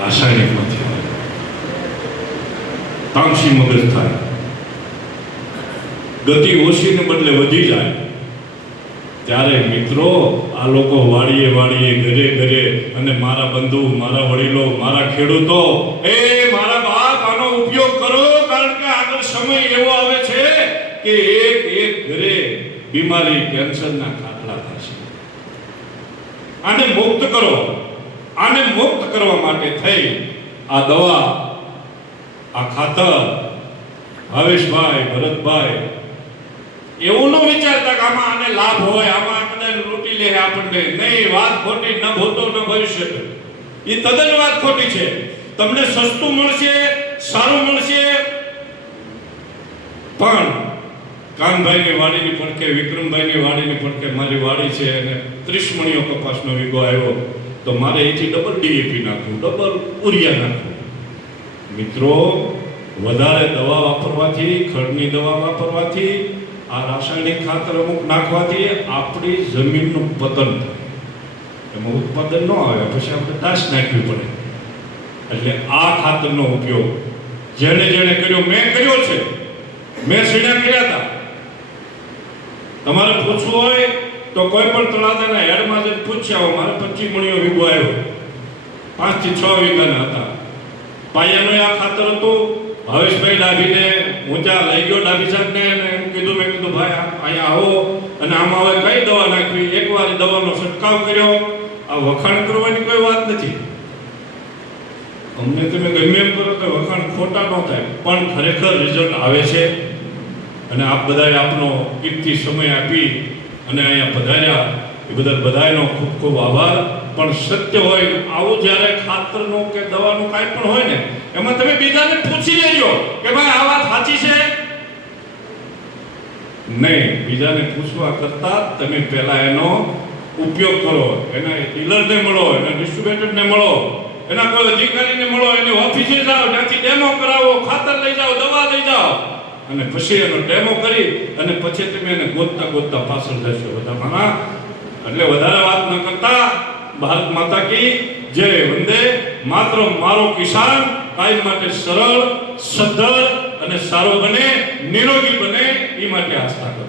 રાસાયણિકમાંથી તામસી મગજ થાય, ગતિ ઓછીને બદલે વધી જાય, ત્યારે મિત્રો આ લોકો વાડીએ વાડીએ ઘરે ઘરે અને મારા બંધુ, મારા વડીલો, મારા ખેડૂતો, એ મારા બાપ આનો ઉપયોગ કરો, કારણ કે આગળ સમય એવો આવે છે કે એક એક ઘરે બીમારી, કેન્સરના ખાટલા થશે. આને મુક્ત કરો. આને મુક્ત કરવા માટે થઈ આ દવા, આ ખાતર, ભાવેશભાઈ, ભરતભાઈ એવું ન વિચારતા કે આમાં આને લાભ હોય, આમાં આપણે લૂંટી લે આપણને. નહીં, વાત ખોટી. ન ભૂતો ન ભવિષ્ય, એ તદ્દન વાત ખોટી છે. તમને સસ્તું મળશે, સારું મળશે, પણ કાનભાઈની વાડીની પડખે, વિક્રમભાઈની વાડીની પડખે મારી વાડી છે અને 30 મણીઓ કપાસનો વીઘો આવ્યો, તો મારે એથી ડબલ ડીએપી નાખવું, ડબલ ઉરિયા નાખવું. મિત્રો, વધારે દવા વાપરવાથી, ખડની દવા વાપરવાથી, આ રાસાયણિક ખાતર અમુક નાખવાથી આપણી જમીનનું પતન થાય, એમાં ઉત્પાદન ન આવે, પછી આપણે દાસ નાખવી પડે. એટલે આ ખાતરનો ઉપયોગ જેણે જેણે કર્યો, મેં કર્યો છે, મેં સીડા કર્યા હતા. તમારે પૂછવું હોય તો કોઈ પણ તળાજાના હેડમાં જઈને પૂછ્યા હો. મારે 25 મણીઓ વીઘો આવ્યો, 5 થી 6 વીઘાના હતા. પાયાનું આ ખાતર હતું. ભાવેશભાઈ ડાભીને ઊંચા લઈ ગયો, ડાભી સાહેબને, એમ કીધું, મેં કીધું ભાઈ અહીંયા આવો અને આમાં હવે કઈ દવા નાખવી. એકવાર દવાનો છંટકાવ કર્યો. આ વખાણ કરવાની કોઈ વાત નથી. અમને તમે ગમે એમ કરો તો વખાણ ખોટા ન થાય, પણ ખરેખર રિઝલ્ટ આવે છે. અને આપ બધાએ આપનો કિંમતી સમય આપી અને અહીંયા પધાર્યા, એ બધાનો ખૂબ ખૂબ આભાર. પણ સત્ય હોય આવું, જ્યારે ખાતરનું કે દવાનું કાંઈ પણ હોય ને, એમાં તમે બીજાને પૂછી લેજો કે ભાઈ આ વાત સાચી છે. નહીં, બીજાને પૂછવા કરતા તમે પહેલા એનો ઉપયોગ કરો. એના ડીલરને મળો, એના ડિસ્ટ્રીબ્યુટરને મળો, એના કોઈ અધિકારીને મળો, એની ઓફિસે જાઓ, ત્યાંથી ડેમો કરાવો, ખાતર લઈ જાઓ, દવા લઈ જાઓ, અને પછી એનો ડેમો કરી અને પછી તમે એને ગોતતા ગોતતા પાછળ જશો. બધા એટલે વધારે વાત ન કરતા, ભારત માતા કી જય. વંદે માતરમ. મારો કિસાન કાયમ માટે સરળ, સદ્ધર અને સારો બને, નિરોગી બને, એ માટે આસ્થા કરો.